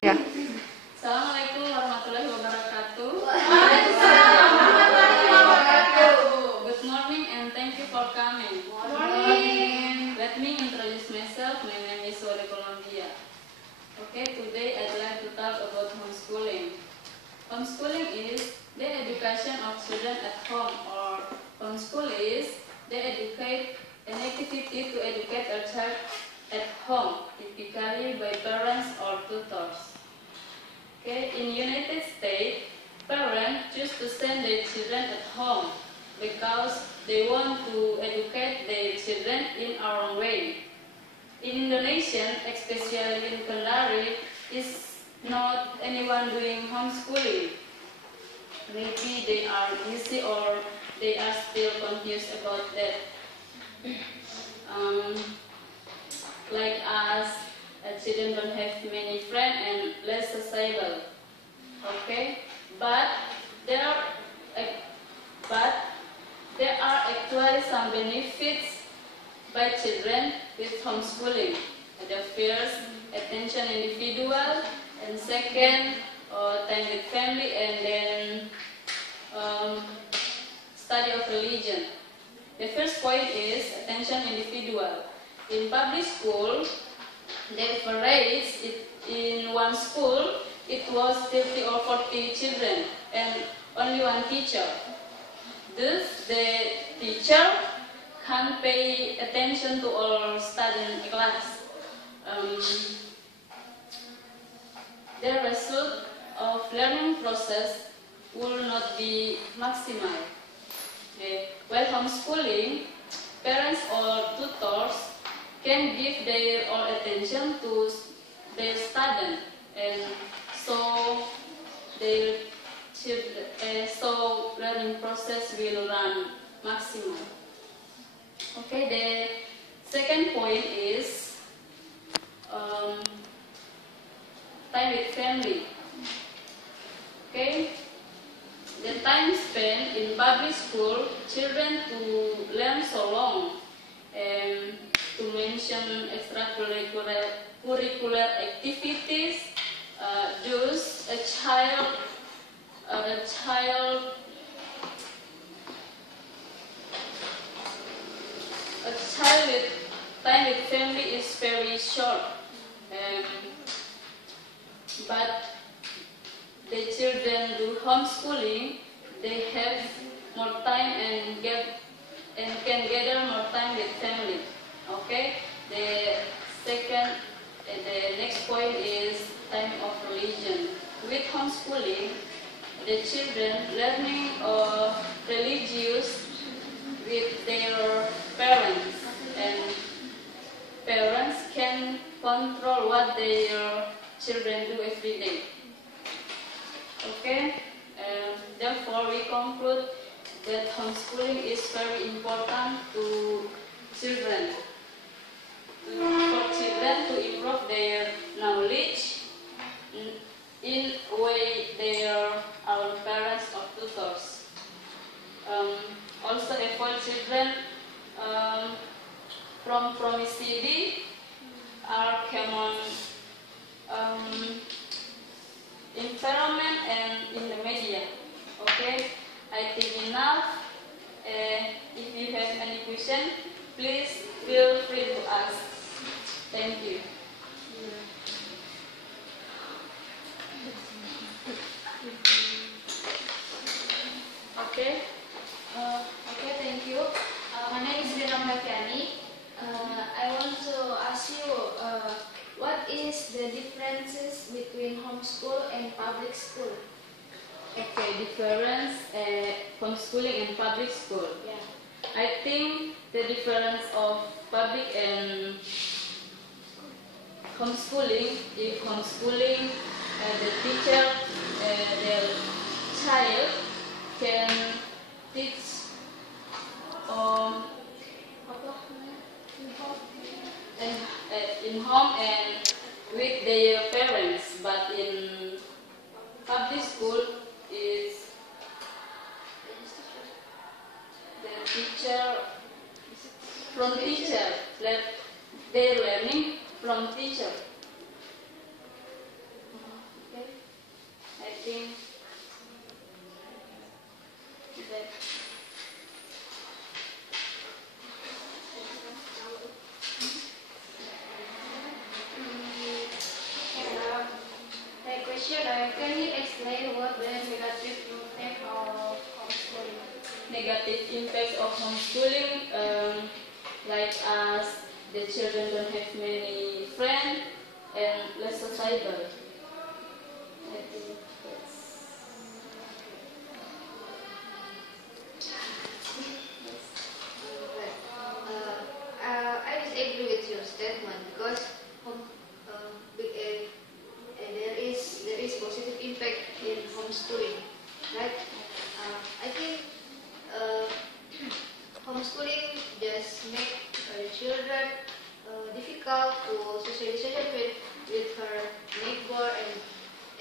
Ya. Assalamualaikum warahmatullahi wabarakatuh. Waalaikumsalam warahmatullahi wabarakatuh. Good morning and thank you for coming. Good morning. Let me introduce myself. My name is Wale Colombia. Okay, today I'd like to talk about homeschooling. Homeschooling is the education of children at home, or homeschool is the an activity to educate a child at home, typically by parents or tutors. Okay, in United States, parents choose to send their children at home because they want to educate their children in our own way. In Indonesia, especially in Kendari, is not anyone doing homeschooling. Maybe they are busy or they are still confused about that. Like us, children don't have many friends and less sociable. Okay, but there are actually some benefits by children with homeschooling. The first, attention individual, and second, time with family, and then study of religion. The first point is attention individual. In public school, the average in one school, it was 30 or 40 children and only one teacher. Thus, the teacher can't pay attention to all students in class. The result of learning process will not be maximal. While homeschooling, parents or tutors can give their all attention to their student, and so their learning process will run maximum. Okay, the second point is time with family. Okay, the time spent in public school, children to learn so long. To mention extracurricular activities, thus a child with time with family is very short, but the children do homeschooling, they have more time and can gather more time with family. Okay, the next point is time of religion. With homeschooling, the children learning religious with their parents, and parents can control what their children do every day. Okay, therefore we conclude that homeschooling is very important to children. For children to improve their knowledge in a way they are our parents or tutors. Also avoid children from promiscuity are common environment and in the media. Okay, I think enough. If you have any question, please feel free to ask. Thank you. Okay, thank you. My name is Rina Mafiani. I want to ask you, what is the differences between homeschool and public school? Okay, difference homeschooling and public school. Yeah. I think the difference of public and homeschooling, if homeschooling, the teacher, the child can teach in home and with their parents, but in public school is the teacher from teacher, they're learning from teacher. question. Can you explain what the negative impact of homeschooling? Negative impacts of homeschooling, like as the children don't have many friends and less sociable. I think that's I disagree with your statement because there is positive impact in homeschooling, right? I think uh, homeschooling just make children difficult to socialization with her neighbor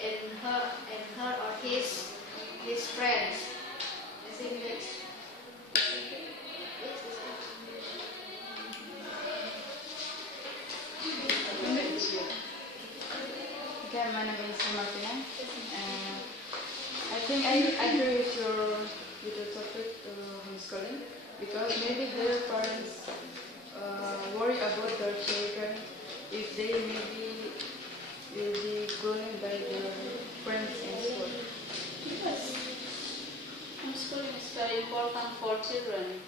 and her or his friends. I think that's Okay, my name is Martina. I think I agree with your topic homeschooling because maybe their parents worry about their children if they maybe will be bullied by their friends in school. yes. Homeschooling is very important for children.